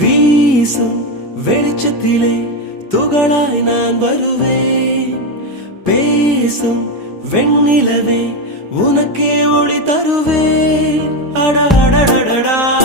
வீசும் வெளிச்சத்திலே துகளாய் நான் வருவேன். பேசும் வெண்ணிலவே உனக்கே ஒளி தருவேன். அட அடடடடா